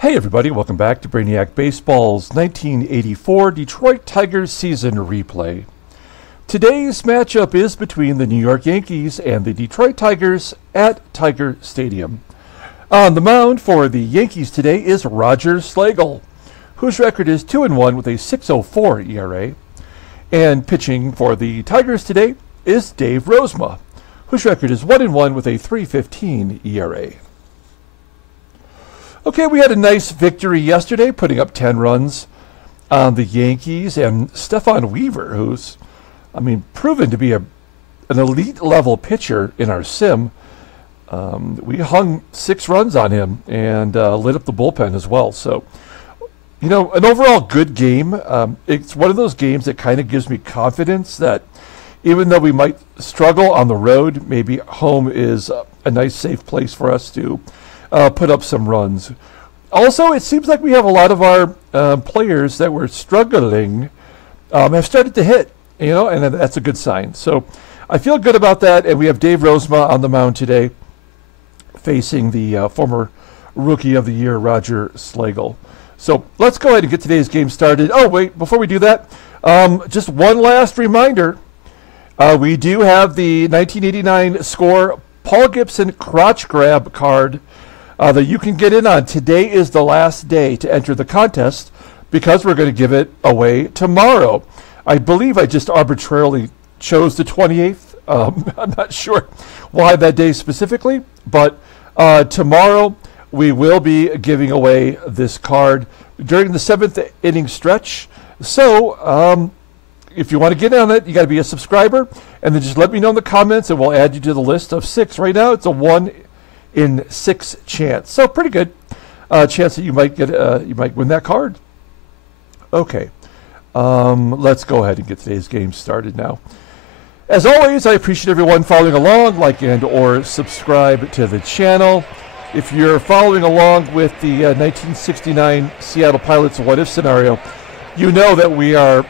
Hey everybody, welcome back to Brainiac Baseball's 1984 Detroit Tigers season replay. Today's matchup is between the New York Yankees and the Detroit Tigers at Tiger Stadium. On the mound for the Yankees today is Roger Slagle, whose record is 2-1 with a 6.04 ERA. And pitching for the Tigers today is Dave Rozema, whose record is 1-1 with a 3.15 ERA. Okay, we had a nice victory yesterday, putting up 10 runs on the Yankees, and Stefan Weaver, who's, proven to be an elite-level pitcher in our sim. We hung 6 runs on him and lit up the bullpen as well. So, an overall good game. It's one of those games that kind of gives me confidence that even though we might struggle on the road, maybe home is a nice, safe place for us to put up some runs. Also, it seems like we have a lot of our players that were struggling have started to hit, and that's a good sign. So I feel good about that, and we have Dave Rozema on the mound today facing the former Rookie of the Year, Roger Slagle. So let's go ahead and get today's game started. Oh, wait, before we do that, just one last reminder. We do have the 1989 score Paul Gibson crotch grab card that you can get in on. Today is the last day to enter the contest because we're going to give it away tomorrow. I believe I just arbitrarily chose the 28th. I'm not sure why that day specifically, but tomorrow we will be giving away this card during the 7th inning stretch. So if you want to get on it, you got to be a subscriber, and then just let me know in the comments and we'll add you to the list of 6. Right now it's a 1 in 6 chance, so pretty good chance that you might get you might win that card. Okay, let's go ahead and get today's game started now. As always, I appreciate everyone following along, like and or subscribe to the channel. If you're following along with the 1969 Seattle Pilots what if scenario, you know that we are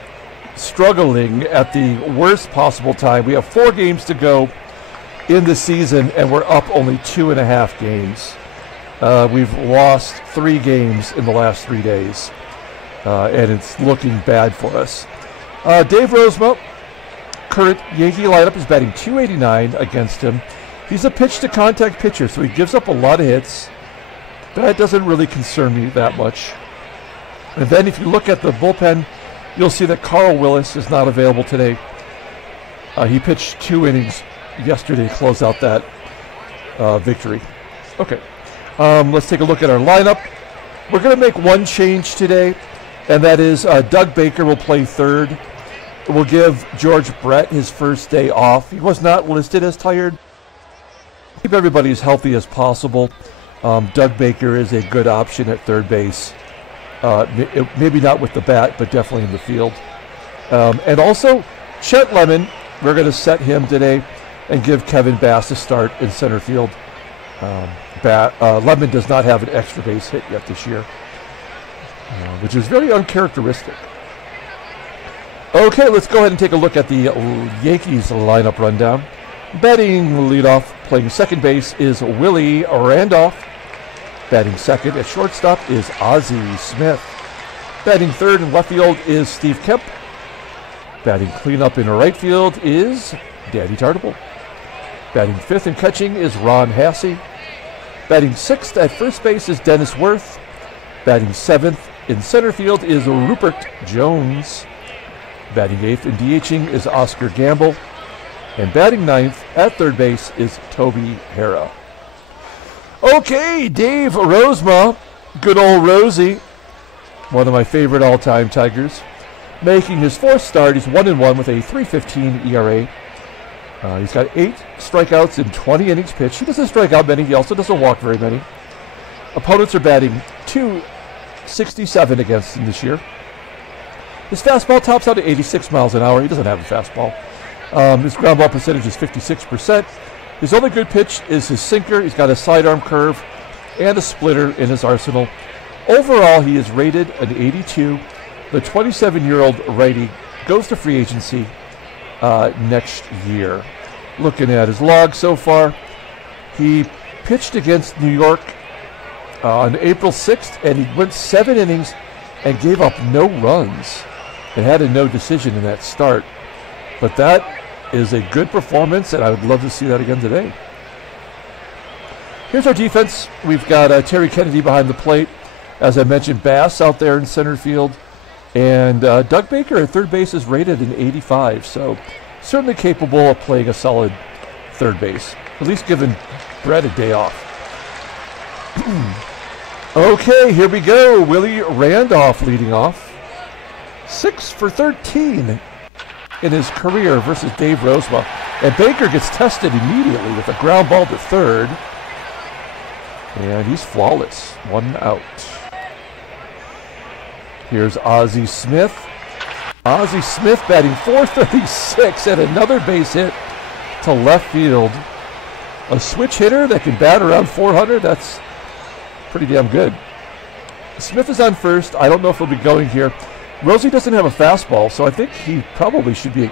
struggling at the worst possible time. We have 4 games to go in the season, and we're up only 2.5 games. We've lost 3 games in the last 3 days, and it's looking bad for us. Dave Rozema, current Yankee lineup, is batting .289 against him. He's a pitch-to-contact pitcher, so he gives up a lot of hits. That doesn't really concern me that much. And then if you look at the bullpen, you'll see that Carl Willis is not available today. He pitched 2 innings yesterday to close out that victory. Okay, let's take a look at our lineup. We're going to make one change today, and that is Doug Baker will play third. We'll give George Brett his first day off. He was not listed as tired. Keep everybody as healthy as possible. Doug Baker is a good option at third base. Maybe not with the bat, but definitely in the field. And also, Chet Lemon, we're going to set him today and give Kevin Bass a start in center field. Lemon does not have an extra base hit yet this year, which is very uncharacteristic. Okay, let's go ahead and take a look at the Yankees lineup rundown. Batting leadoff, playing second base, is Willie Randolph. Batting second at shortstop is Ozzie Smith. Batting third in left field is Steve Kemp. Batting cleanup in right field is Danny Tartabull. Batting fifth and catching is Ron Hassey. Batting sixth at first base is Dennis Worth. Batting seventh in center field is Ruppert Jones. Batting eighth and DHing is Oscar Gamble. And batting ninth at third base is Toby HARRAH. Okay, Dave Rozema, good old Rosie, one of my favorite all-time Tigers, making his 4th start. He's 1-1 with a 3.15 ERA. He's got 8 strikeouts in 20 innings pitched. He doesn't strike out many. He also doesn't walk very many. Opponents are batting .267 against him this year. His fastball tops out at 86 miles an hour. He doesn't have a fastball. His ground ball percentage is 56%. His only good pitch is his sinker. He's got a sidearm curve and a splitter in his arsenal. Overall, he is rated an 82. The 27-year-old righty goes to free agency next year. Looking at his log so far, he pitched against New York on April 6th, and he went 7 innings and gave up no runs and had a no decision in that start. But that is a good performance, and I would love to see that again today. Here's our defense. We've got Terry Kennedy behind the plate. As I mentioned, Bass out there in center field. And Doug Baker at third base is rated an 85, so certainly capable of playing a solid third base, at least giving Brett a day off. Okay, here we go. Willie Randolph leading off. 6 for 13 in his career versus Dave Rozema. And Baker gets tested immediately with a ground ball to third. And he's flawless. 1 out. Here's Ozzie Smith. Ozzie Smith batting .436 and another base hit to left field. A switch hitter that can bat around 400, that's pretty damn good. Smith is on first. I don't know if he'll be going here. Rosie doesn't have a fastball, so I think he probably should be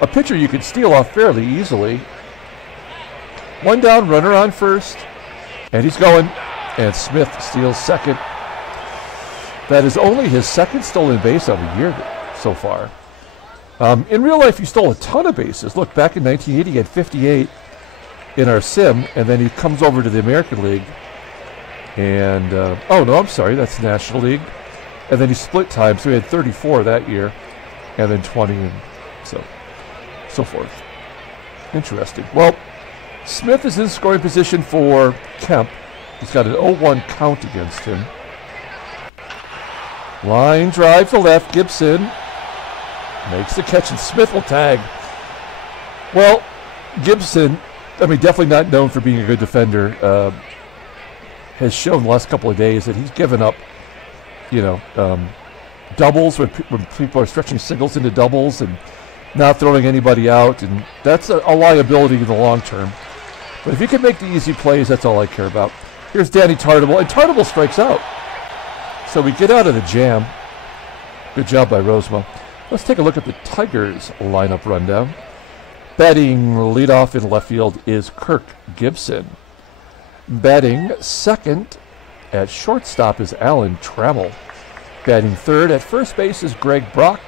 a pitcher you could steal off fairly easily. 1 down, runner on first, and he's going. And Smith steals second. That is only his second stolen base of the year so far. In real life, he stole a ton of bases. Look, back in 1980, he had 58 in our sim, and then he comes over to the American League. And, oh, no, I'm sorry, that's National League. And then he split time, so he had 34 that year, and then 20, and so forth. Interesting. Well, Smith is in scoring position for Kemp. He's got an 0-1 count against him. Line drive to left. Gibson makes the catch, and Smith will tag. Well, Gibson, I mean, definitely not known for being a good defender, has shown the last couple of days that he's given up, doubles when people are stretching singles into doubles and not throwing anybody out, and that's a liability in the long term. But if he can make the easy plays, that's all I care about. Here's Danny TARTABULL, and TARTABULL strikes out. So we get out of the jam. Good job by Rozema. Let's take a look at the Tigers lineup rundown. Batting leadoff in left field is Kirk Gibson. Batting second at shortstop is Alan Trammell. Batting third at first base is Greg Brock.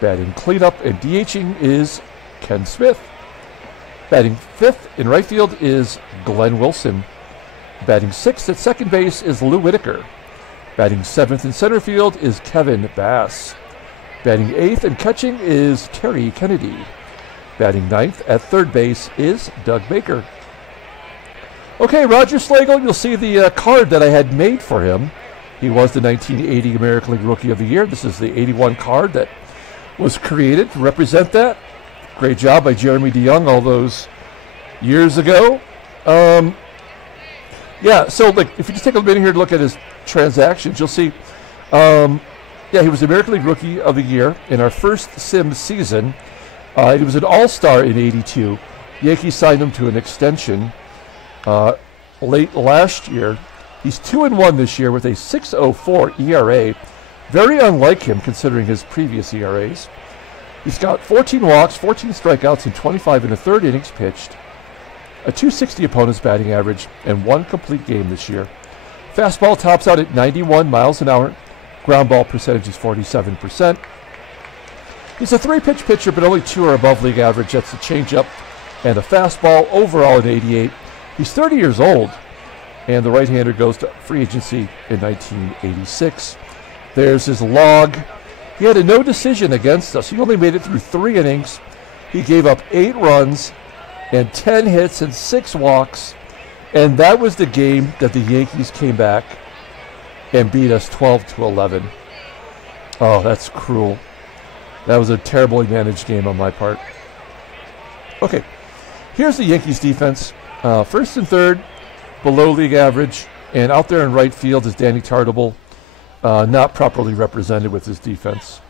Batting cleanup and DHing is Ken Smith. Batting fifth in right field is Glenn Wilson. Batting sixth at second base is Lou Whitaker. Batting seventh in center field is Kevin Bass. Batting eighth and catching is Terry Kennedy. Batting ninth at third base is Doug Baker. Okay, Roger Slagle, you'll see the card that I had made for him. He was the 1980 American League Rookie of the Year. This is the 81 card that was created to represent that. Great job by Jeremy DeYoung all those years ago. Yeah, so like if you just take a minute here to look at his transactions, you'll see, he was the American League Rookie of the Year in our first sim season. He was an all-star in '82. Yankees signed him to an extension late last year. He's 2-1 this year with a 6.04 ERA. Very unlike him considering his previous ERAs. He's got 14 walks, 14 strikeouts, and 25 1/3 innings pitched. A .260 opponent's batting average, and 1 complete game this year. Fastball tops out at 91 miles an hour. Ground ball percentage is 47%. He's a 3-pitch pitcher, but only 2 are above league average. That's a changeup and a fastball. Overall at 88. He's 30 years old, and the right-hander goes to free agency in 1986. There's his log. He had a no decision against us. He only made it through 3 innings. He gave up 8 runs and 10 hits and 6 walks. And that was the game that the Yankees came back and beat us 12-11. Oh, that's cruel. That was a terribly managed game on my part. Okay, here's the Yankees defense. First and third, below league average. And out there in right field is Danny TARTABULL, not properly represented with his defense.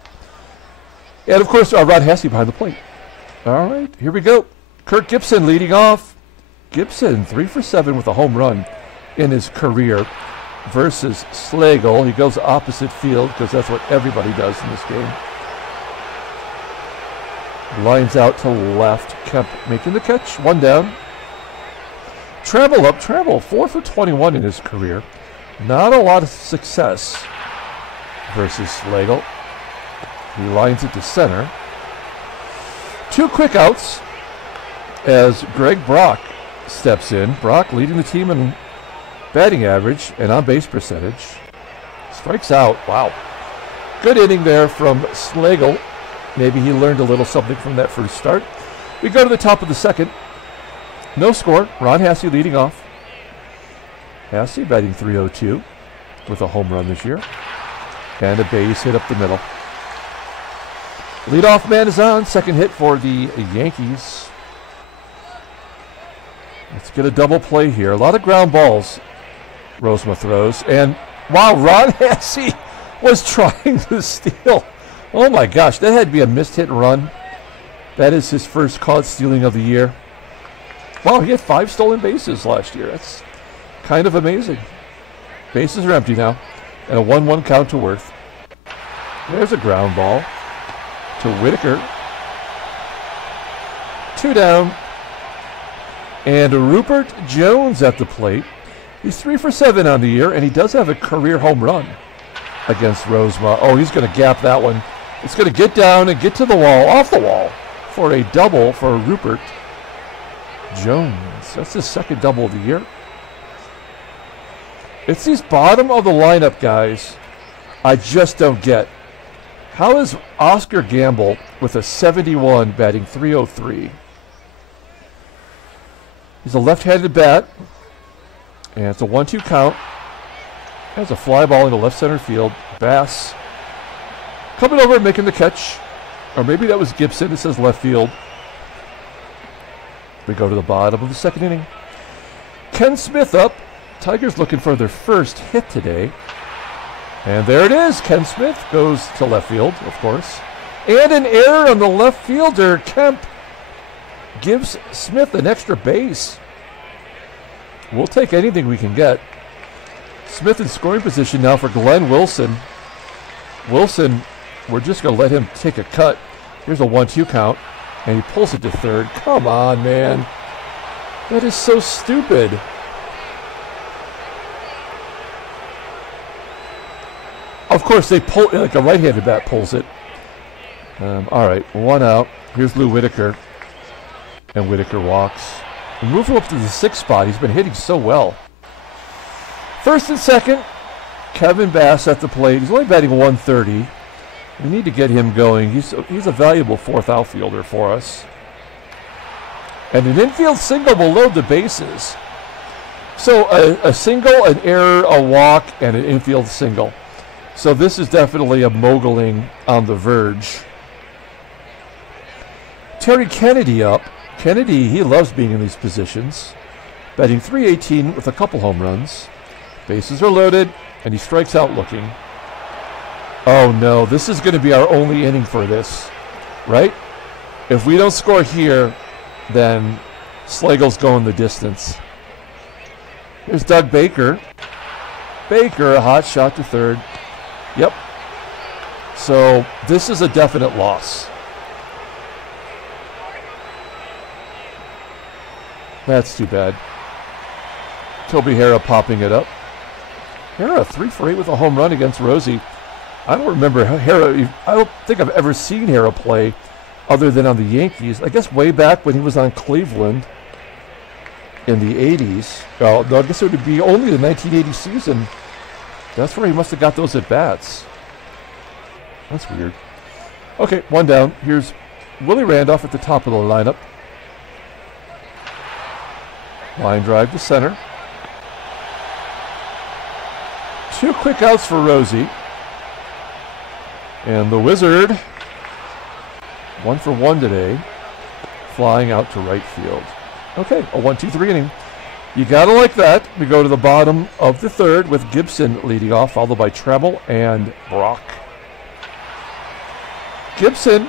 And of course, Ron HASSEY behind the plate. All right, here we go. Kirk Gibson leading off. Gibson 3 for 7 with a home run in his career versus Slagle. He goes opposite field because that's what everybody does in this game. Lines out to left. Kemp making the catch. 1 down. Trammell up. Trammell 4 for 21 in his career. Not a lot of success versus Slagle. He lines it to center. 2 quick outs as Greg Brock steps in. Brock leading the team in batting average and on-base percentage. Strikes out. Wow. Good inning there from Slagle. Maybe he learned a little something from that first start. We go to the top of the second. No score. Ron HASSEY leading off. HASSEY batting .302 with a home run this year. And a base hit up the middle. Leadoff man is on. Second hit for the Yankees. Let's get a double play here. A lot of ground balls Rozema throws. And wow, Ron HASSEY was trying to steal. Oh my gosh, that had to be a missed hit and run. That is his first caught stealing of the year. Wow, he had 5 stolen bases last year. That's kind of amazing. Bases are empty now. And a 1-1 count to Worth. There's a ground ball to Whitaker. 2 down. And Ruppert Jones at the plate. He's 3 for 7 on the year, and he does have a career home run against Rozema. Oh, he's going to gap that one. It's going to get down and get to the wall, off the wall, for a double for Ruppert Jones. That's his second double of the year. It's these bottom of the lineup guys I just don't get. How is Oscar Gamble with a 71 batting .303? He's a left-handed bat, and it's a 1-2 count. Has a fly ball into left center field. Bass coming over and making the catch. Or maybe that was Gibson. It says left field. We go to the bottom of the second inning. Ken Smith up. Tigers looking for their first hit today. And there it is. Ken Smith goes to left field, of course. And an error on the left fielder. Kemp gives Smith an extra base. We'll take anything we can get. Smith in scoring position now for Glenn Wilson. Wilson, we're just going to let him take a cut. Here's a 1-2 count, and he pulls it to third. Come on, man. That is so stupid. Of course, they pull, like a right-handed bat pulls it. All right, 1 out. Here's Lou Whitaker. And Whitaker walks. We move him up to the 6th spot. He's been hitting so well. First and second, Kevin Bass at the plate. He's only batting .130. We need to get him going. He's a valuable 4th outfielder for us. And an infield single will load the bases. So a single, an error, a walk, and an infield single. So this is definitely a moguling on the verge. Terry Kennedy up. Kennedy, he loves being in these positions. Batting .318 with a couple home runs. Bases are loaded, and he strikes out looking. Oh no, this is going to be our only inning for this, right? If we don't score here, then Slagle's going the distance. Here's Doug Baker. Baker, a hot shot to third. Yep. So this is a definite loss. That's too bad. Toby HARRAH popping it up. HARRAH 3 for 8 with a home run against Rosie. I don't remember HARRAH. I don't think I've ever seen HARRAH play other than on the Yankees. I guess way back when he was on Cleveland in the 80s. Well, no, I guess it would be only the 1980 season. That's where he must have got those at-bats. That's weird. Okay, 1 down. Here's Willie Randolph at the top of the lineup. Line drive to center. 2 quick outs for Rosie. And the Wizard, 1 for 1 today, flying out to right field. Okay, a 1-2-3 inning. You gotta like that. We go to the bottom of the 3rd with Gibson leading off, followed by TRAMMELL and Brock. Gibson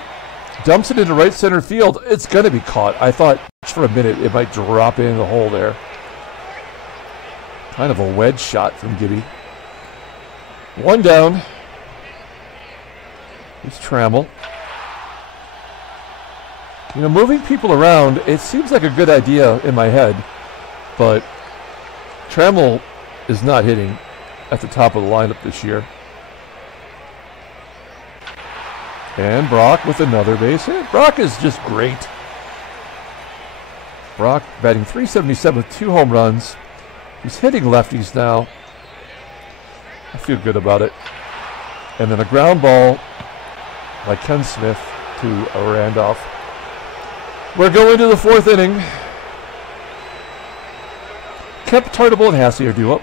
dumps it into right center field. It's gonna be caught. I thought for a minute it might drop in the hole there. Kind of a wedge shot from Gibby. 1 down. It's TRAMMELL. You know, moving people around, it seems like a good idea in my head. But Trammell is not hitting at the top of the lineup this year. And Brock with another base hit. Brock is just great. Brock batting .377 with 2 home runs. He's hitting lefties now. I feel good about it. And then a ground ball by Ken Smith to Randolph. We're going to the 4th inning. Kemp, TARTABULL, and HASSEY are due up.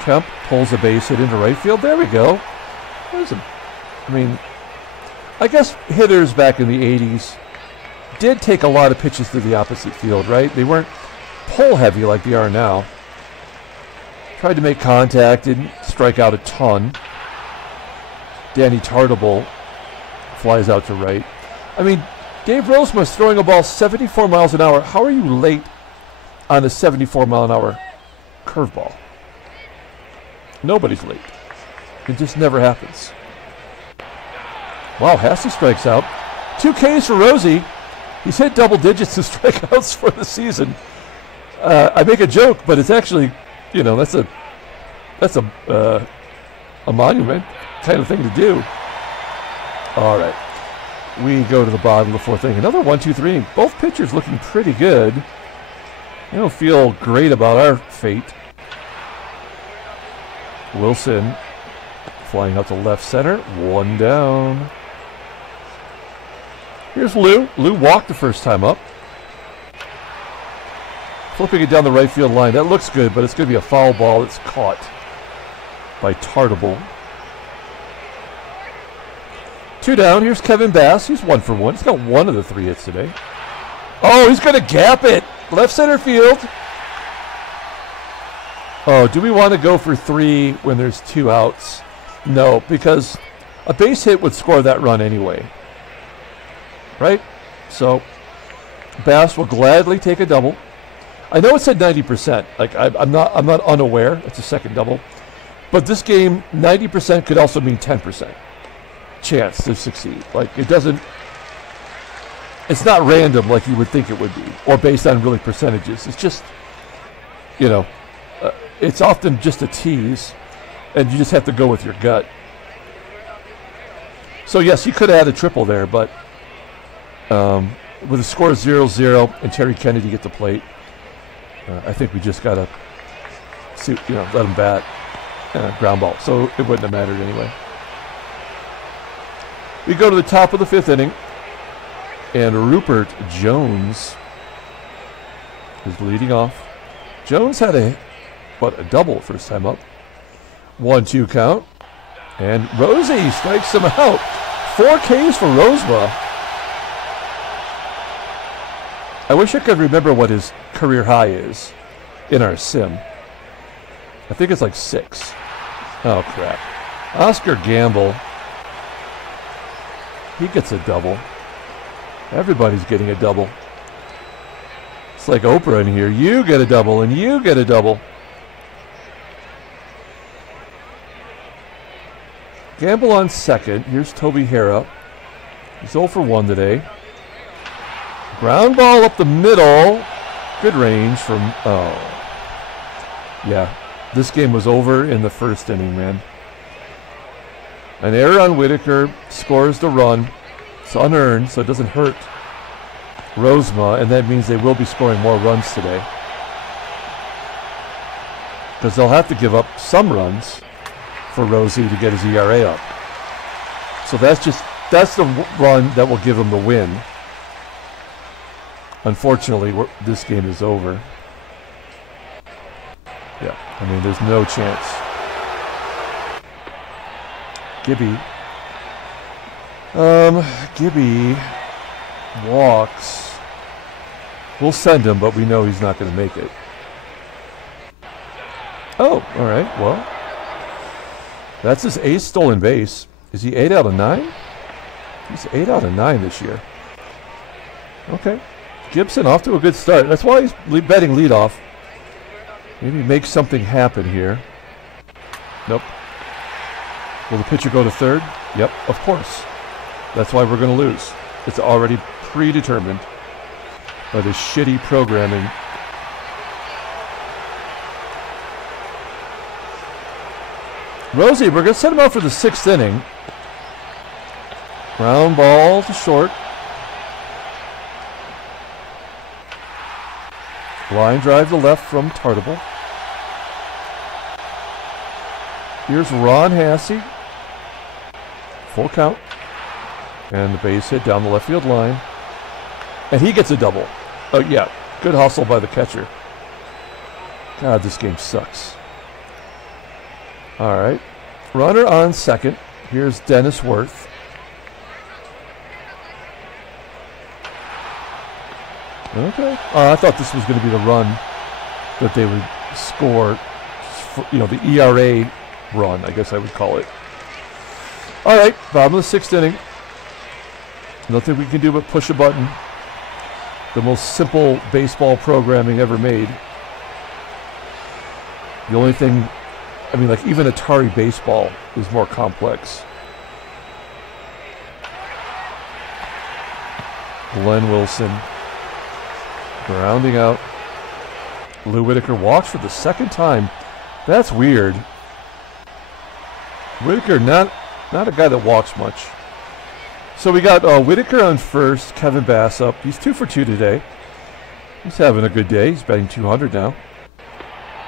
Kemp pulls a base hit into right field. There we go. I guess hitters back in the 80s did take a lot of pitches to the opposite field, right? They weren't pull heavy like they are now. Tried to make contact, didn't strike out a ton. Danny TARTABULL flies out to right. I mean, Dave Rozema's throwing a ball 74 miles an hour. How are you late on a 74 mile an hour curveball? Nobody's late. It just never happens. Wow, HASSEY strikes out. 2 Ks for Rosie. He's hit double digits in strikeouts for the season. I make a joke, but it's actually, you know, that's a monument kind of thing to do. All right, we go to the bottom of the 4th inning. Another 1-2-3. Both pitchers looking pretty good. I don't feel great about our fate. Wilson flying out to left center. 1 down. Here's Lou. Lou walked the first time up. Flipping it down the right field line. That looks good, but it's going to be a foul ball that's caught by TARTABULL. 2 down. Here's Kevin Bass. He's 1 for 1. He's got 1 of the 3 hits today. Oh, he's going to gap it. Left center field. Oh, do we want to go for 3 when there's 2 outs? No, because a base hit would score that run anyway. Right? So Bass will gladly take a double. I know it said 90%. Like I'm not unaware. It's a second double. But this game, 90% could also mean 10% chance to succeed. Like it doesn't. It's not random like you would think it would be, or based on really percentages. It's just, you know, it's often just a tease, and you just have to go with your gut. So yes, you could add a triple there, but with a score of 0-0 and Terry Kennedy at the plate, I think we just gotta see, you know, let him bat ground ball. So it wouldn't have mattered anyway. We go to the top of the 5th inning, and Ruppert Jones is leading off. Jones had a double first time up. 1-2 count, and Rosie strikes him out. 4 Ks for Rozema. I wish I could remember what his career high is in our sim. I think it's like 6. Oh, crap. Oscar Gamble. He gets a double. Everybody's getting a double. It's like Oprah in here. You get a double, and you get a double. Gamble on second. Here's Toby HARRAH. He's 0 for 1 today. Ground ball up the middle. Good range from, oh. Yeah, this game was over in the 1st inning, man. An error on Whitaker scores the run. It's unearned, so it doesn't hurt Rozema, and that means they will be scoring more runs today. Because they'll have to give up some runs for Rosie to get his ERA up. So that's the run that will give him the win. Unfortunately, this game is over. Yeah, I mean, there's no chance. Gibby walks. We'll send him, but we know he's not going to make it. Oh, all right, well. That's his 8th stolen base. Is he 8 out of 9? He's 8 out of 9 this year. Okay. Gibson off to a good start. That's why he's betting leadoff. Maybe make something happen here. Nope. Will the pitcher go to 3rd? Yep, of course. That's why we're going to lose. It's already predetermined by this shitty programming Rosie, we're going to send him out for the 6th inning. Ground ball to short. Line drive to left from TARTABULL. Here's HASSEY. Full count. And the base hit down the left field line. And he gets a double. Oh, yeah. Good hustle by the catcher. God, this game sucks. All right. Runner on second. Here's WERTH. Okay. I thought this was going to be the run that they would score. You know, the ERA run, I guess I would call it. All right. Bottom of the 6th inning. Nothing we can do but push a button. The most simple baseball programming ever made. The only thing, I mean, like even Atari baseball is more complex. Glenn Wilson grounding out. Lou Whitaker walks for the 2nd time. That's weird. Whitaker, not a guy that walks much. So we got Whitaker on first, Kevin Bass up. He's 2 for 2 today. He's having a good day. He's batting 200 now.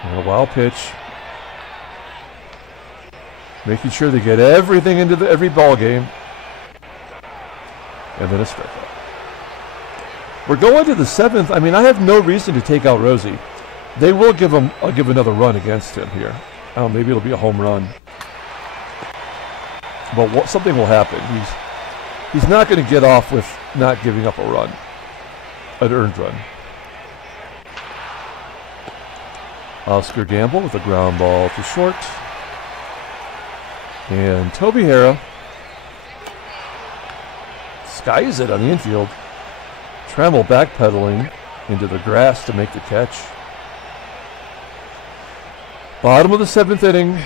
And a wild pitch. Making sure they get everything into every ball game. And then a strikeout. We're going to the 7th. I mean, I have no reason to take out Rosie. They will give him. I'll give another run against him here. Oh, maybe it'll be a home run. But something will happen. He's not going to get off with not giving up a run, an earned run. Oscar Gamble with a ground ball to short. And Toby HARRAH skies it on the infield. TRAMMELL backpedaling into the grass to make the catch. Bottom of the 7th inning.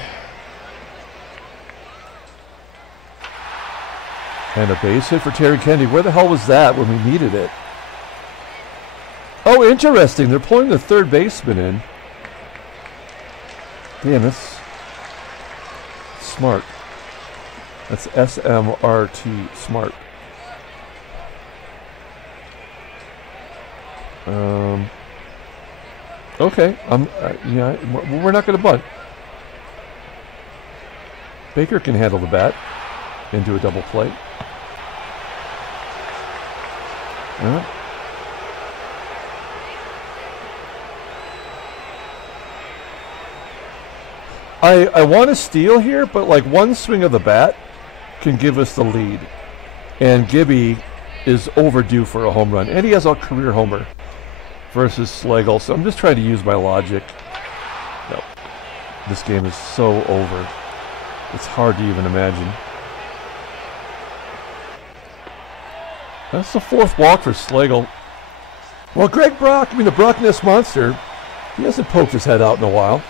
And a base hit for Terry Kennedy. Where the hell was that when we needed it? Oh, interesting. They're pulling the 3rd baseman in. Damn, that's smart. That's SMRT, smart. Okay, yeah, we're not going to bunt. Baker can handle the bat into a double play. I want to steal here, but like one swing of the bat can give us the lead. And Gibby is overdue for a home run. And he has a career homer versus Slagle. So I'm just trying to use my logic. No. This game is so over. It's hard to even imagine. That's the 4th walk for Slagle. Well, Greg Brock, the Brock Ness Monster, he hasn't poked his head out in a while.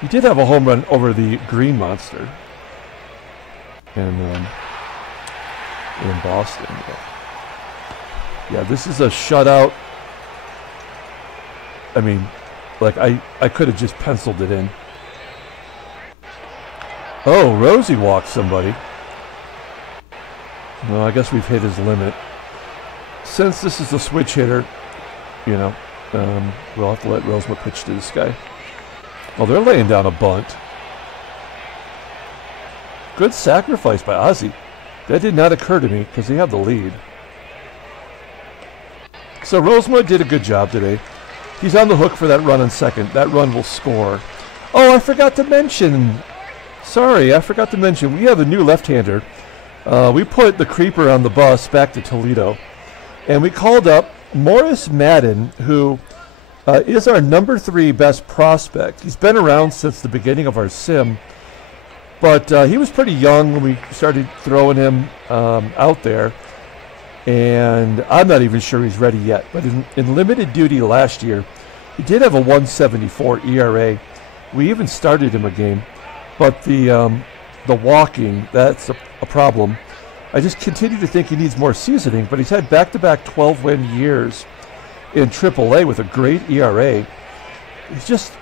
He did have a home run over the Green Monster. And in Boston. Yeah, this is a shutout. I mean, like I could have just penciled it in. Oh, Rosie walked somebody. No, I guess we've hit his limit. Since this is the switch hitter, you know, we'll have to let Rozema pitch to this guy. Oh, they're laying down a bunt. Good sacrifice by Ozzie. That did not occur to me because he had the lead. So Rozema did a good job today. He's on the hook for that run on second. That run will score. Oh, I forgot to mention. Sorry, I forgot to mention. We have a new left-hander. We put the creeper on the bus back to Toledo. And we called up Morris Madden, who is our number 3 best prospect. He's been around since the beginning of our sim. But he was pretty young when we started throwing him out there. And I'm not even sure he's ready yet. But in limited duty last year, he did have a 1.74 ERA. We even started him a game. But the walking, that's a problem. I just continue to think he needs more seasoning, but he's had back-to-back 12-win years in AAA with a great ERA. He's just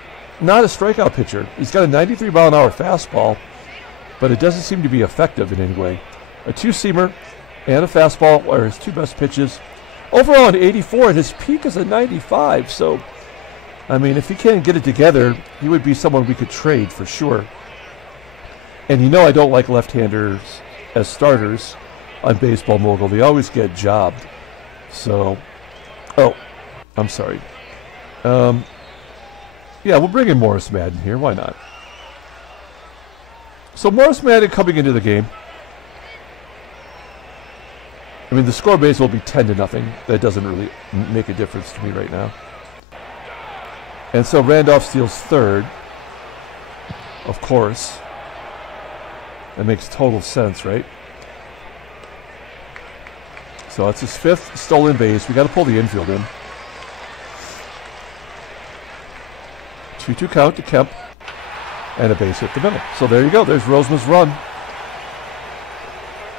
not a strikeout pitcher. He's got a 93-mile-an-hour fastball, but it doesn't seem to be effective in any way. A two-seamer and a fastball are his two best pitches. Overall, an 84, and his peak is a 95. So, I mean, if he can't get it together, he would be someone we could trade for sure. And you know I don't like left-handers as starters on Baseball Mogul. They always get jobbed. So, oh, I'm sorry. Yeah, we'll bring in Morris Madden here. Why not? So Morris Madden coming into the game. I mean, the score base will be 10-0. That doesn't really make a difference to me right now. And so Randolph steals third. Of course. That makes total sense, right? So it's his 5th stolen base. We got to pull the infield in. 2-2 count to Kemp. And a base hit the middle. So there you go. There's Rozema's run.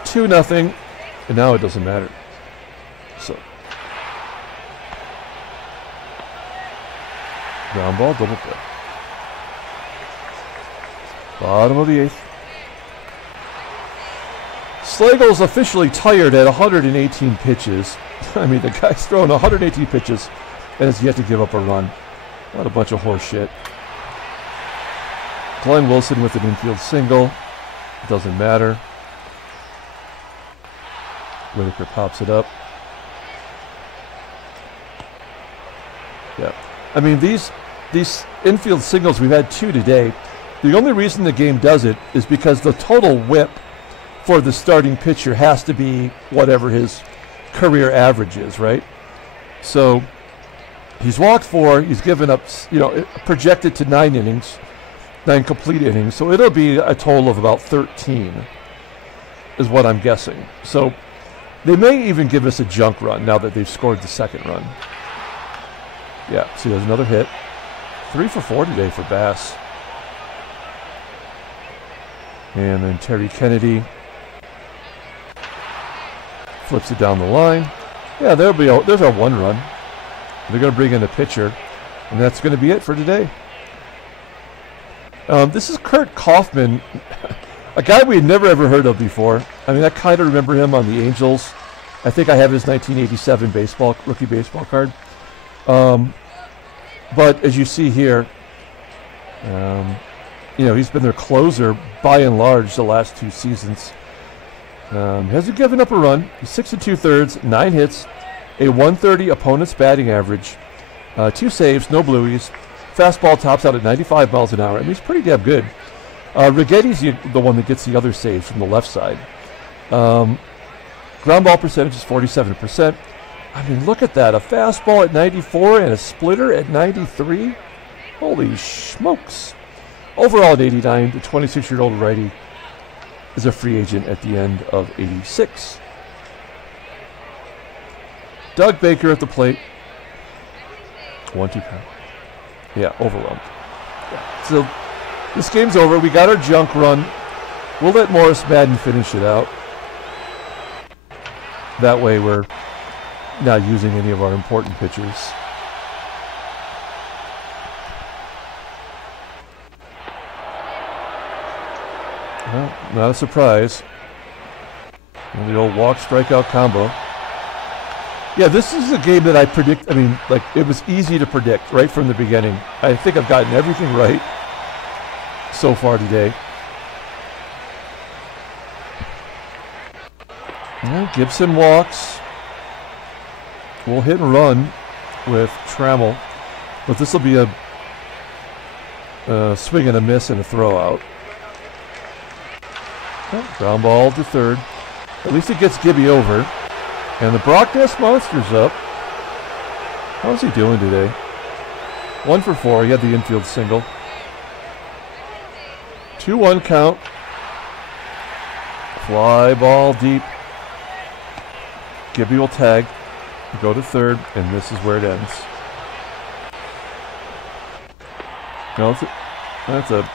2-0. And now it doesn't matter. So. Ground ball, double play. Bottom of the 8th. Slagle's officially tired at 118 pitches. I mean, the guy's thrown 118 pitches and has yet to give up a run. What a bunch of horse shit. Glenn Wilson with an infield single. Doesn't matter. Whitaker pops it up. Yeah. I mean, these infield singles, we've had 2 today. The only reason the game does it is because the total whip for the starting pitcher has to be whatever his career average is, right? So he's walked 4. He's given up, you know, projected to 9 innings, 9 complete innings. So it'll be a total of about 13 is what I'm guessing. So they may even give us a junk run now that they've scored the 2nd run. Yeah, see, there's another hit. 3 for 4 today for Bass. And then Terry Kennedy flips it down the line. Yeah, there's our 1 run. They're going to bring in a pitcher, and that's going to be it for today. This is Kurt Kaufman, a guy we had never ever heard of before. I mean, I kind of remember him on the Angels. I think I have his 1987 rookie baseball card. But as you see here, you know, he's been their closer by and large the last 2 seasons. Hasn't given up a run. He's 6 2/3, 9 hits, a 130 opponent's batting average, 2 saves, no blueies. Fastball tops out at 95 miles an hour. I mean, he's pretty damn good. Righetti's the one that gets the other saves from the left side. Ground ball percentage is 47%. I mean, look at that. A fastball at 94 and a splitter at 93. Holy smokes. Overall at 89, the 26-year-old righty is a free agent at the end of 86. Doug Baker at the plate. 1-2 count. Yeah, overwhelmed. Yeah. So this game's over. We got our junk run. We'll let Morris Madden finish it out. That way we're not using any of our important pitchers. Well, not a surprise. And the old walk strikeout combo. Yeah, this is a game that I predict. I mean, like, it was easy to predict right from the beginning. I think I've gotten everything right so far today. Well, Gibson walks. We'll hit and run with Trammell, but this will be a swing and a miss and a throw out. Oh, ground ball to 3rd. At least it gets Gibby over. And the Brockness Monster's up. How's he doing today? 1 for 4. He had the infield single. 2-1 count. Fly ball deep. Gibby will tag. Go to 3rd, and this is where it ends. Now, that's a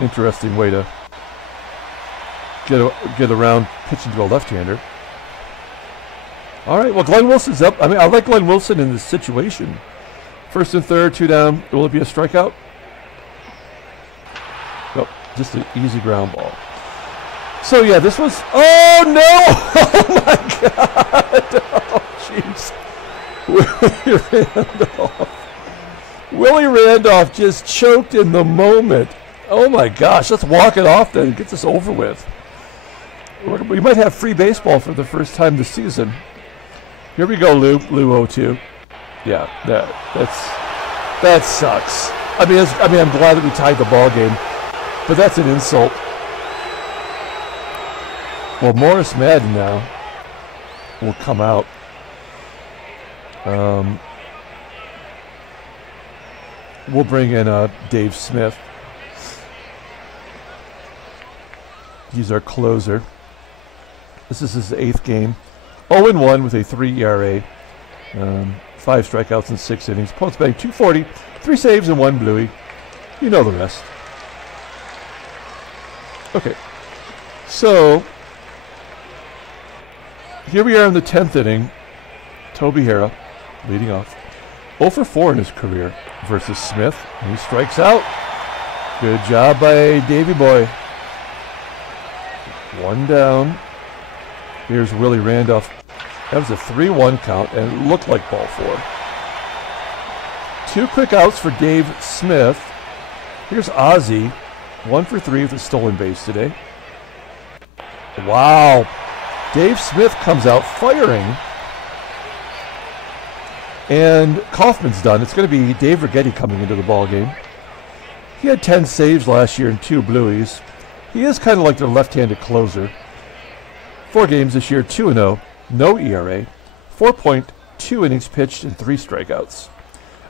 interesting way to get around pitching to a left-hander. All right, well, Glenn Wilson's up. I mean, I like Glenn Wilson in this situation. 1st and 3rd, 2 down. Will it be a strikeout? Just an easy ground ball. So yeah, this was, oh no! Oh my God! Oh jeez. Willie Randolph. Willie Randolph just choked in the moment. Oh my gosh, let's walk it off then and get this over with. We might have free baseball for the first time this season. Here we go, Lou 0-2. Yeah, that sucks. I mean, I'm glad that we tied the ball game, but that's an insult. Well, Morris Madden now will come out. We'll bring in Dave Smith. He's our closer. This is his 8th game. 0-1 with a 3 ERA. 5 strikeouts in 6 innings. Opponent's batting .240, 3 saves and 1 bluey. You know the rest. Okay. So, here we are in the 10th inning. Toby HARRAH leading off. 0 for 4 in his career versus Smith. And he strikes out. Good job by Davey Boy. 1 down. Here's Willie Randolph. That was a 3-1 count, and it looked like ball 4. 2 quick outs for Dave Smith. Here's Ozzie. 1 for 3 with a stolen base today. Wow. Dave Smith comes out firing. And Kaufman's done. It's going to be Dave Righetti coming into the ball game. He had 10 saves last year and 2 blueys. He is kind of like their left-handed closer. 4 games this year, 2-0, no ERA, 4.2 innings pitched and 3 strikeouts.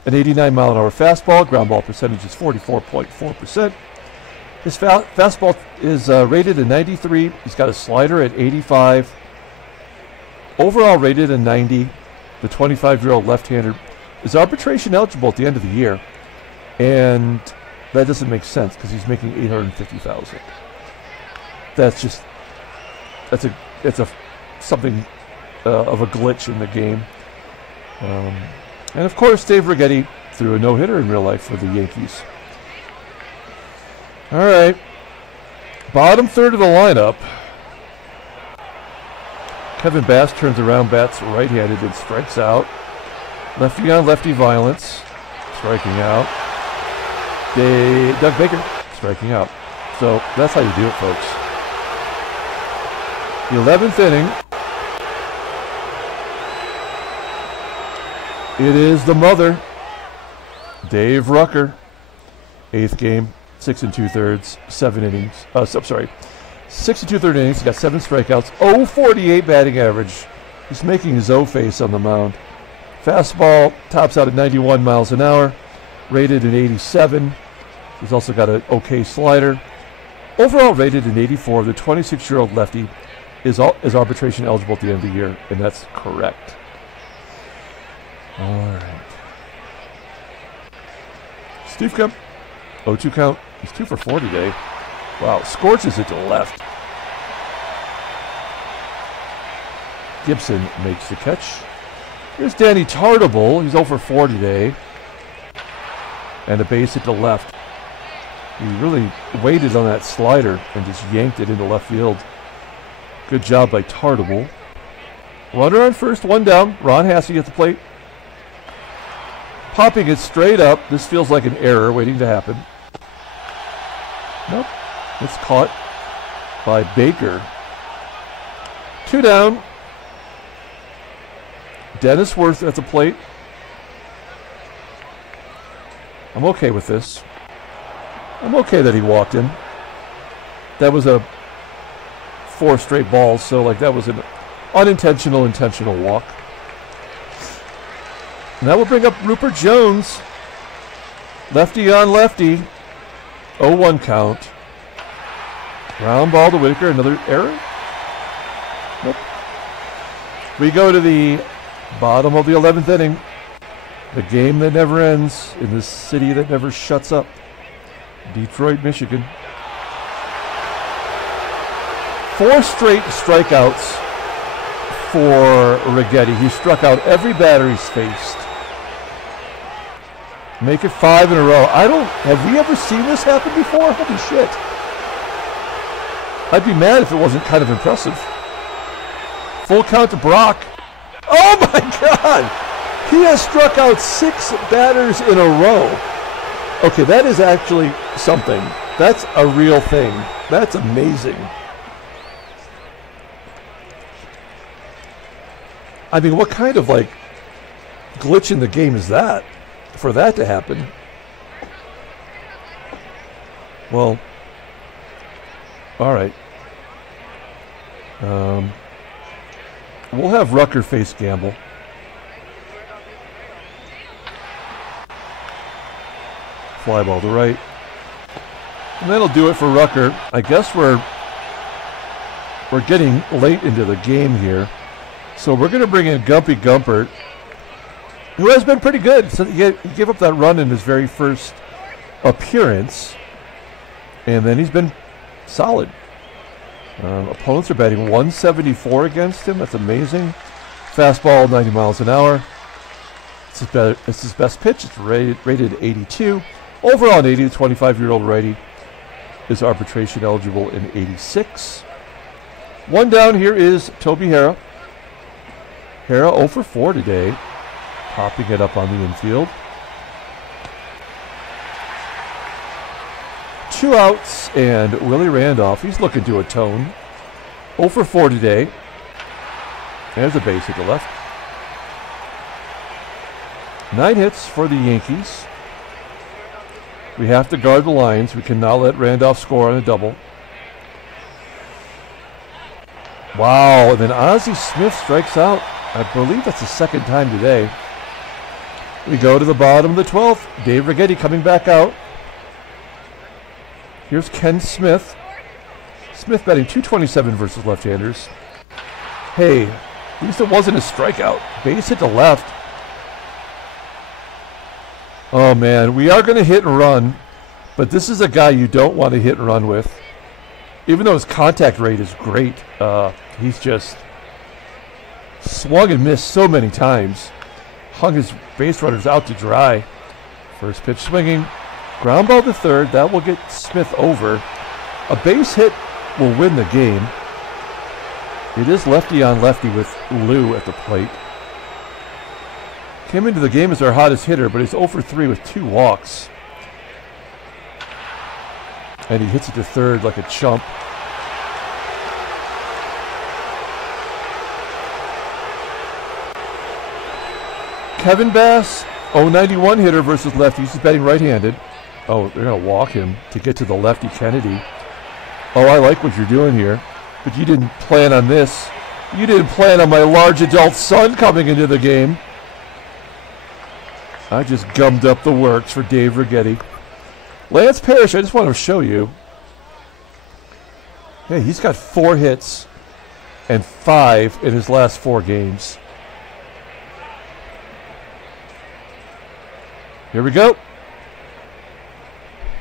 An 89-mile-an-hour fastball, ground ball percentage is 44.4%. His fastball is rated a 93. He's got a slider at 85. Overall rated a 90. The 25-year-old left-hander is arbitration eligible at the end of the year, and that doesn't make sense because he's making $850,000. That's something of a glitch in the game. And of course, Dave Righetti threw a no-hitter in real life for the Yankees. All right, bottom third of the lineup. Kevin Bass turns around, bats right-handed, and strikes out. Lefty on lefty violence, striking out. Doug Baker striking out. So that's how you do it, folks. The 11th inning. It is the mother, Dave Rucker. 8th game, 6 2/3, 7 innings. 6 2/3 innings. He's got 7 strikeouts, 0.48 batting average. He's making his O face on the mound. Fastball tops out at 91 miles an hour, rated an 87. He's also got an okay slider. Overall rated an 84. The 26-year-old lefty is arbitration eligible at the end of the year, and that's correct. All right. Steve Kemp, 0-2 count. He's 2 for 4 today. Wow, scorches it to the left. Gibson makes the catch. Here's Danny TARTABULL. He's 0 for 4 today. And a base hit to left. He really waited on that slider and just yanked it into left field. Good job by TARTABULL. Runner on first, 1 down. Ron HASSEY at the plate. Popping it straight up. This feels like an error waiting to happen. Nope. It's caught by Baker. 2 down. Dennis Worth at the plate. I'm okay with this. I'm okay that he walked in. That was a 4 straight balls, so like that was an unintentional, intentional walk. And that will bring up Ruppert Jones. Lefty on lefty. 0-1 count. Ground ball to Whitaker. Another error? Nope. We go to the bottom of the 11th inning. The game that never ends in the city that never shuts up. Detroit, Michigan. 4 straight strikeouts for Righetti. He struck out every batter he's faced. Make it 5 in a row. Have we ever seen this happen before? Holy shit. I'd be mad if it wasn't kind of impressive. Full count to Brock. Oh my God! He has struck out 6 batters in a row. Okay, that is actually something. That's a real thing. That's amazing. I mean, what kind of like glitch in the game is that for that to happen? Well, all right. We'll have Rucker face Gamble. Fly ball to right. And that'll do it for Rucker. I guess we're getting late into the game here. So we're going to bring in Gumpy Gumpert, who has been pretty good. So he gave up that run in his very first appearance. And then he's been solid. Opponents are batting 174 against him. That's amazing. Fastball, 90 miles an hour. It's his best pitch. It's rated 82. Overall, an 80 to 25-year-old righty is arbitration eligible in 86. One down here is Toby HARRAH. HARRAH 0 for 4 today. Popping it up on the infield. 2 outs, and Willie Randolph, he's looking to atone. 0 for 4 today. There's a base hit to left. 9 hits for the Yankees. We have to guard the lines. We cannot let Randolph score on a double. Wow, and then Ozzie Smith strikes out. I believe that's the second time today. We go to the bottom of the 12th. Dave Righetti coming back out. Here's Ken Smith. Smith batting .227 versus left-handers. Hey, at least it wasn't a strikeout. Base hit to left. Oh man, we are going to hit and run, but this is a guy you don't want to hit and run with. Even though his contact rate is great, he's just swung and missed so many times. Hung his base runners out to dry. First pitch swinging. Ground ball to third. That will get Smith over. A base hit will win the game. It is lefty on lefty with Lou at the plate. Came into the game as our hottest hitter, but he's 0 for 3 with 2 walks. And he hits it to third like a chump. Kevin Bass, 091 hitter versus lefties. He's batting right-handed. Oh, they're going to walk him to get to the lefty Kennedy. Oh, I like what you're doing here. But you didn't plan on this. You didn't plan on my large adult son coming into the game. I just gummed up the works for Dave Righetti. Lance Parrish, I just want to show you. Hey, he's got 4 hits and 5 in his last 4 games. Here we go.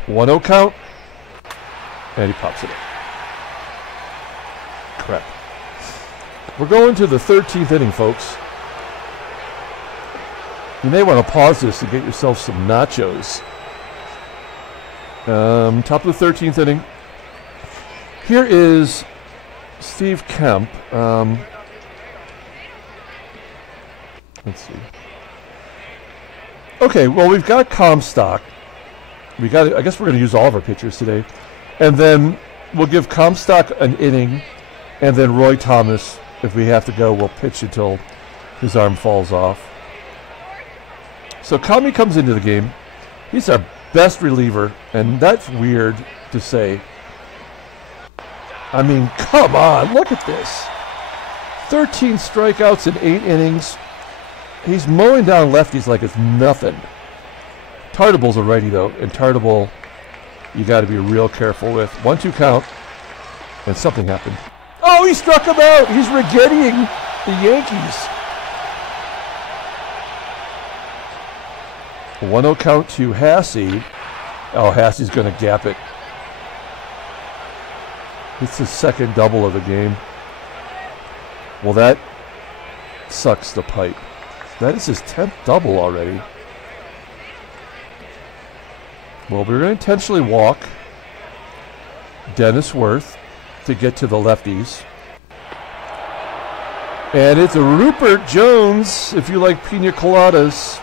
1-0 count. And he pops it up. Crap. We're going to the 13th inning, folks. You may want to pause this to get yourself some nachos. Top of the 13th inning. Here is Steve Kemp. Let's see. Okay, well, we've got Comstock. I guess we're going to use all of our pitchers today. And then we'll give Comstock an inning, and then Roy Thomas, if we have to go, will pitch until his arm falls off. So Kami comes into the game. He's our best reliever, and that's weird to say. I mean, come on, look at this. 13 strikeouts in 8 innings. He's mowing down lefties like it's nothing. TARTABULL's a righty, though, and TARTABULL you got to be real careful with. 1-2 count, and something happened. Oh, he struck him out. He's Righettiing the Yankees. 1-0 count to HASSEY. Oh, HASSEY's going to gap it. It's his second double of the game. Well, that sucks the pipe. That is his 10th double already. Well, we're going to intentionally walk Dennis Worth. to get to the lefties. And it's a Ruppert Jones, if you like pina coladas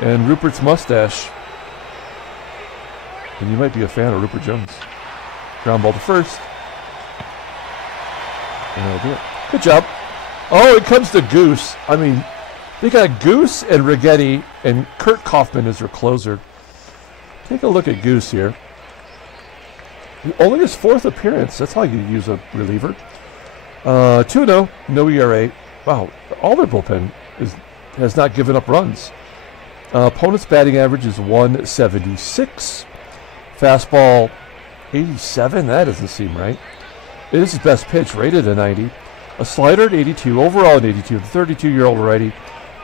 and Ruppert's mustache. And you might be a fan of Ruppert Jones. Ground ball to first. And that'll do it. Good job. Oh, it comes to Goose. I mean, they got Goose and Righetti, and Kirk Kaufman is their closer. Take a look at Goose here. Only his 4th appearance. That's how you use a reliever. 2-0, no ERA. Wow, all their bullpen has not given up runs. Opponent's batting average is 176. Fastball 87. That doesn't seem right. It is his best pitch, rated a 90. A slider at 82, overall at 82. The 32-year-old righty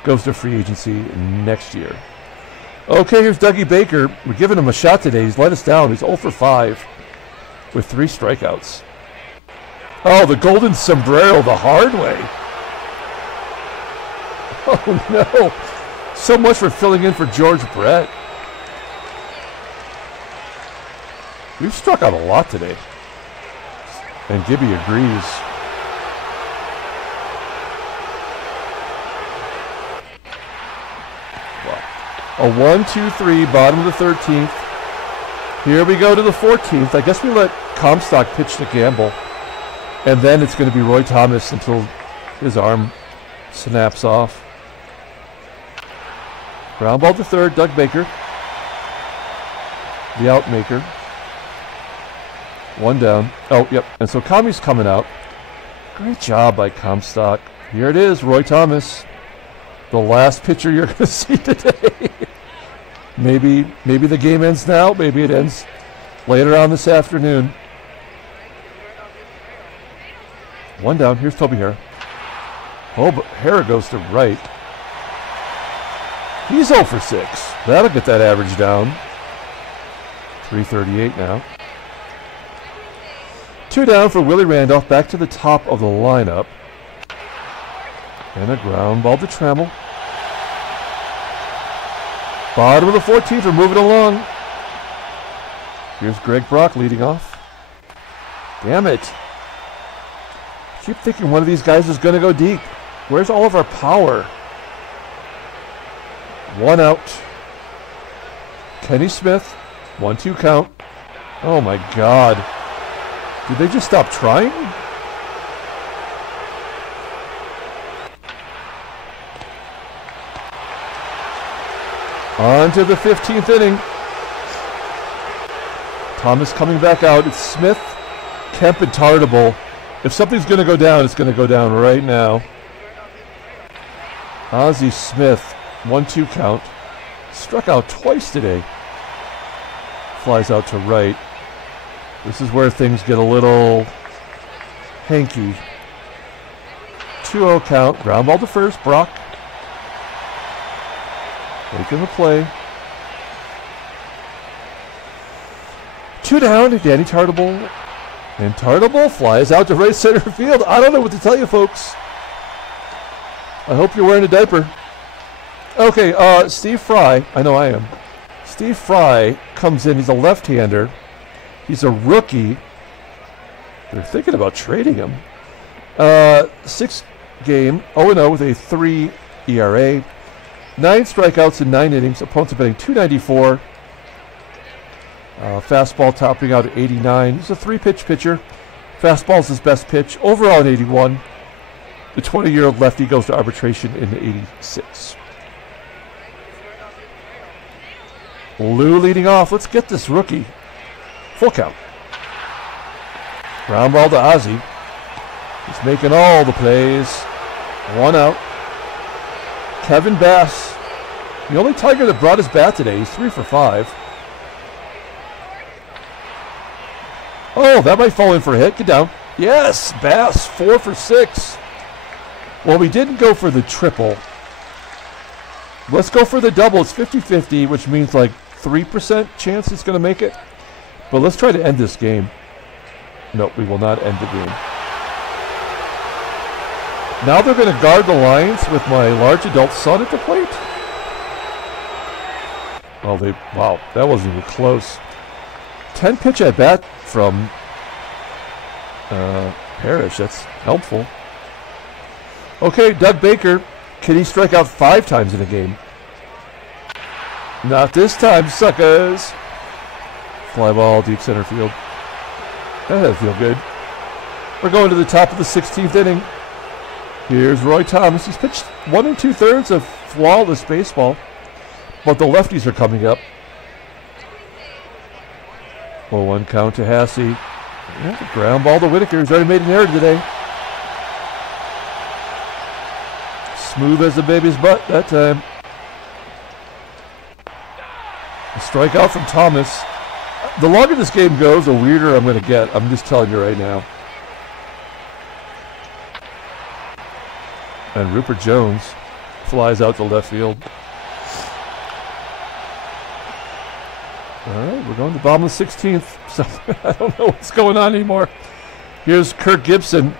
goes to free agency next year. Okay, here's Dougie Baker. We're giving him a shot today. He's let us down. He's 0 for 5 with 3 strikeouts. Oh, the golden sombrero the hard way. Oh, no. So much for filling in for George Brett. We've struck out a lot today. And Gibby agrees. Wow. A 1-2-3, bottom of the 13th. Here we go to the 14th. I guess we let Comstock pitch to Gamble. And then it's going to be Roy Thomas until his arm snaps off. Ground ball to third, Doug Baker. The outmaker. 1 down. Oh, yep. And so Kami's coming out. Great job by Comstock. Here it is, Roy Thomas. The last pitcher you're going to see today. Maybe the game ends now. Maybe it ends later on this afternoon. 1 down. Here's Toby Harrah. Oh, but Harrah goes to right. He's 0 for 6. That'll get that average down. 338 now. 2 down for Willie Randolph, back to the top of the lineup. And a ground ball to Trammell. Bottom of the 14th, we're moving along. Here's Greg Brock leading off. Damn it. I keep thinking one of these guys is going to go deep. Where's all of our power? 1 out. Kenny Smith, 1-2 count. Oh my God. Did they just stop trying? On to the 15th inning. Thomas coming back out. It's Smith, Kemp, and TARTABULL. If something's going to go down, it's going to go down right now. Ozzie Smith, 1-2 count. Struck out twice today. Flies out to right. This is where things get a little hanky. 2-0 count. Ground ball to first. Brock making the play. 2 down to Danny TARTABULL. And TARTABULL flies out to right center field. I don't know what to tell you, folks. I hope you're wearing a diaper. Okay, Steve Fry. I know I am. Steve Fry comes in. He's a left-hander. He's a rookie. They're thinking about trading him. 6 game, 0-0 with a 3 ERA. 9 strikeouts in 9 innings. Opponents are betting .294. Fastball topping out at 89. He's a 3-pitch pitcher. Fastball is his best pitch. Overall at 81. The 20-year-old lefty goes to arbitration in 86. Lou leading off. Let's get this rookie. Full count. Ground ball to Ozzie. He's making all the plays. 1 out. Kevin Bass. The only Tiger that brought his bat today. He's 3 for 5. Oh, that might fall in for a hit. Get down. Yes, Bass, 4 for 6. Well, we didn't go for the triple. Let's go for the double. It's 50-50, which means like 3% chance it's going to make it. But let's try to end this game. No, we will not end the game. Now they're going to guard the lines with my large adult son at the plate. Oh, wow, that wasn't even close. 10 pitch at bat from Parrish. That's helpful. Okay, Doug Baker. Can he strike out 5 times in a game? Not this time, suckers. Fly ball, deep center field. That doesn't feel good. We're going to the top of the 16th inning. Here's Roy Thomas. He's pitched 1 2/3 of flawless baseball, but the lefties are coming up. 0-1 count to HASSEY. Yeah, ground ball to Whitaker. He's already made an error today. Smooth as a baby's butt that time. A strikeout from Thomas. The longer this game goes, the weirder I'm going to get. I'm just telling you right now. And Ruppert Jones flies out to left field. All right, we're going to the bottom of the 16th. So I don't know what's going on anymore. Here's Kirk GIBSON.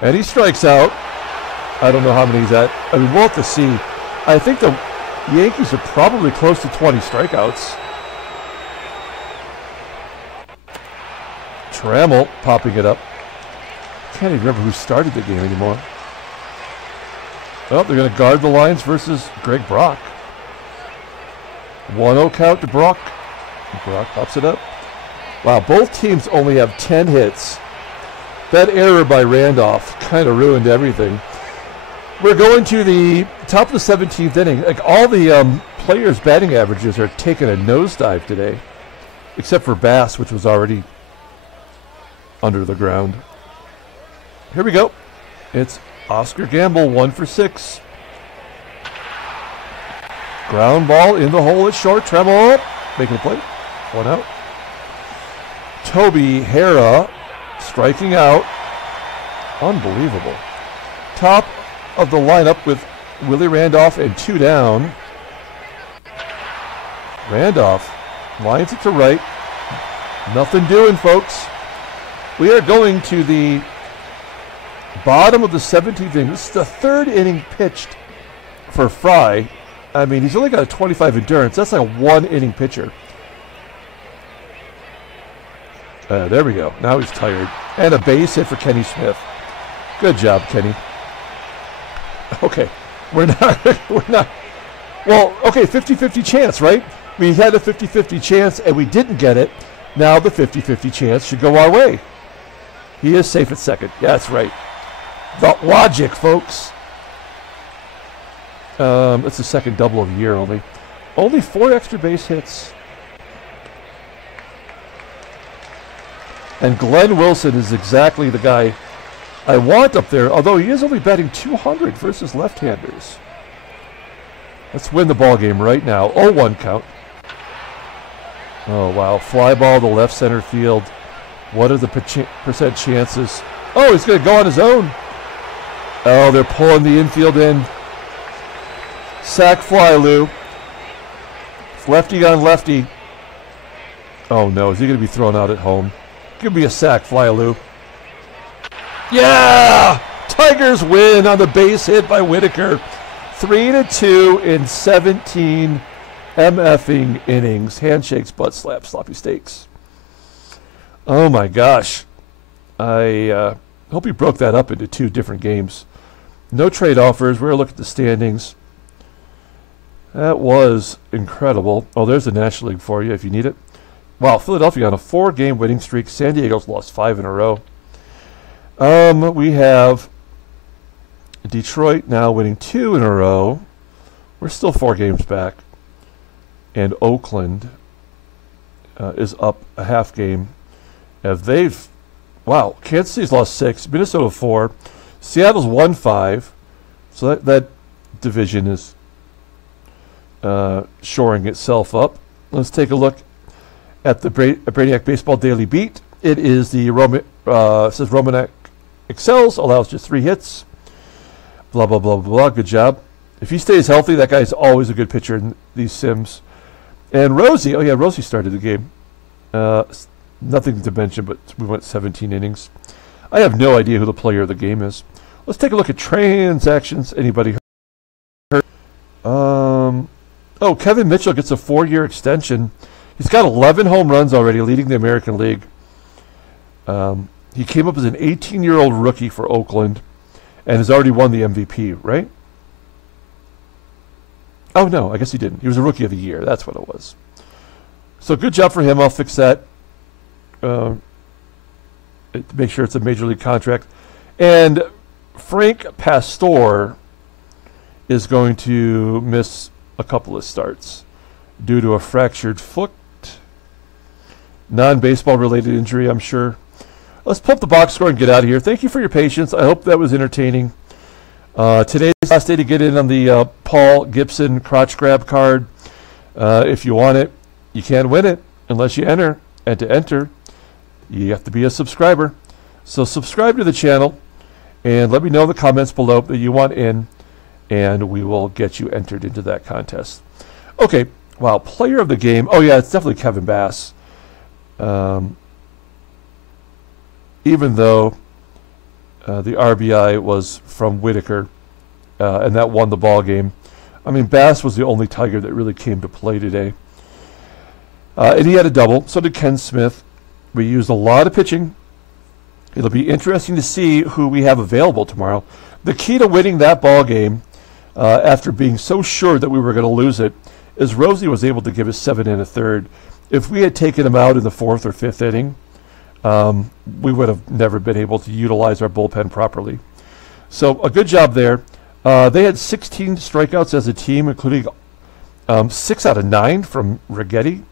And he strikes out. I don't know how many he's at. I mean, we'll have to see. I think the Yankees are probably close to 20 strikeouts. Trammell popping it up. Can't even remember who started the game anymore. Oh, they're going to guard the lines versus Greg Brock. 1-0 count to Brock. Brock pops it up. Wow, both teams only have 10 hits. That error by Randolph kind of ruined everything. We're going to the top of the 17th inning. Like all the players' batting averages are taking a nosedive today, except for Bass, which was already under the ground. Here we go. It's Oscar Gamble, 1 for 6. Ground ball in the hole at short. Trammell up, making a play. 1 out. Toby HARRAH striking out. Unbelievable. Top of the lineup with Willie Randolph and 2 down. Randolph lines it to right. Nothing doing, folks. We are going to the bottom of the 17th inning. This is the 3rd inning pitched for Fry. I mean, he's only got a 25 endurance. That's like a 1-inning pitcher. There we go. Now he's tired. And a base hit for Kenny Smith. Good job, Kenny. Okay. We're not. Well, okay, 50-50 chance, right? We had a 50-50 chance and we didn't get it. Now the 50-50 chance should go our way. He is safe at second. Yeah, that's right. The logic, folks. That's the second double of the year only. Only 4 extra base hits. And Glenn Wilson is exactly the guy I want up there, although he is only batting 200 versus left-handers. Let's win the ball game right now. 0-1 count. Oh, wow. Fly ball to left center field. What are the percent chances? Oh, he's going to go on his own. Oh, they're pulling the infield in. Sack fly, Lou. It's lefty on lefty. Oh, no. Is he going to be thrown out at home? Give me a sack fly, Lou. Yeah! Tigers win on the base hit by Whitaker. 3-2 in 17 MFing innings. Handshakes, butt slaps, sloppy steaks. Oh my gosh. I hope he broke that up into 2 different games. No trade offers. We're going to look at the standings. That was incredible. Oh, there's the National League for you if you need it. Wow, Philadelphia on a 4-game winning streak. San Diego's lost 5 in a row. We have Detroit now winning 2 in a row. We're still 4 games back. And Oakland is up a half game. Wow, Kansas City's lost 6, Minnesota 4, Seattle's won 5. So that division is shoring itself up. Let's take a look at the Brainiac Baseball Daily Beat. It is the says Romanek excels, allows just 3 hits. Blah, blah, blah, blah. Good job. If he stays healthy, that guy's always a good pitcher in these sims. And Rosie, oh yeah, Rosie started the game. Nothing to mention, but we went 17 innings. I have no idea who the player of the game is. Let's take a look at transactions. Anybody heard? Oh, Kevin Mitchell gets a 4-year extension. He's got 11 home runs already, leading the American League. He came up as an 18-year-old rookie for Oakland and has already won the MVP, right? Oh, no, I guess he didn't. He was a Rookie of the Year. That's what it was. So good job for him. I'll fix that. To make sure it's a Major League contract. And Frank Pastore is going to miss a couple of starts due to a fractured foot. Non-baseball related injury, I'm sure. Let's pull up the box score and get out of here. Thank you for your patience. I hope that was entertaining. Today's last day to get in on the Paul Gibson crotch grab card. If you want it, you can't win it unless you enter. And to enter, you have to be a subscriber. So subscribe to the channel and let me know in the comments below that you want in, and we will get you entered into that contest. Okay, wow, player of the game. Oh, yeah, it's definitely Kevin Bass. Even though the RBI was from Whitaker, and that won the ball game. I mean, Bass was the only Tiger that really came to play today. And he had a double. So did Ken Smith. We used a lot of pitching. It'll be interesting to see who we have available tomorrow. The key to winning that ball game, after being so sure that we were going to lose it, is Rosie was able to give us 7 1/3. If we had taken him out in the 4th or 5th inning, we would have never been able to utilize our bullpen properly. So a good job there. They had 16 strikeouts as a team, including 6 out of 9 from Righetti.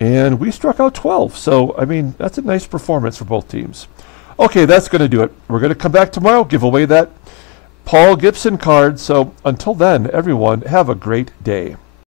And we struck out 12. So, I mean, that's a nice performance for both teams. Okay, that's going to do it. We're going to come back tomorrow, give away that Paul Gibson card. So until then, everyone, have a great day.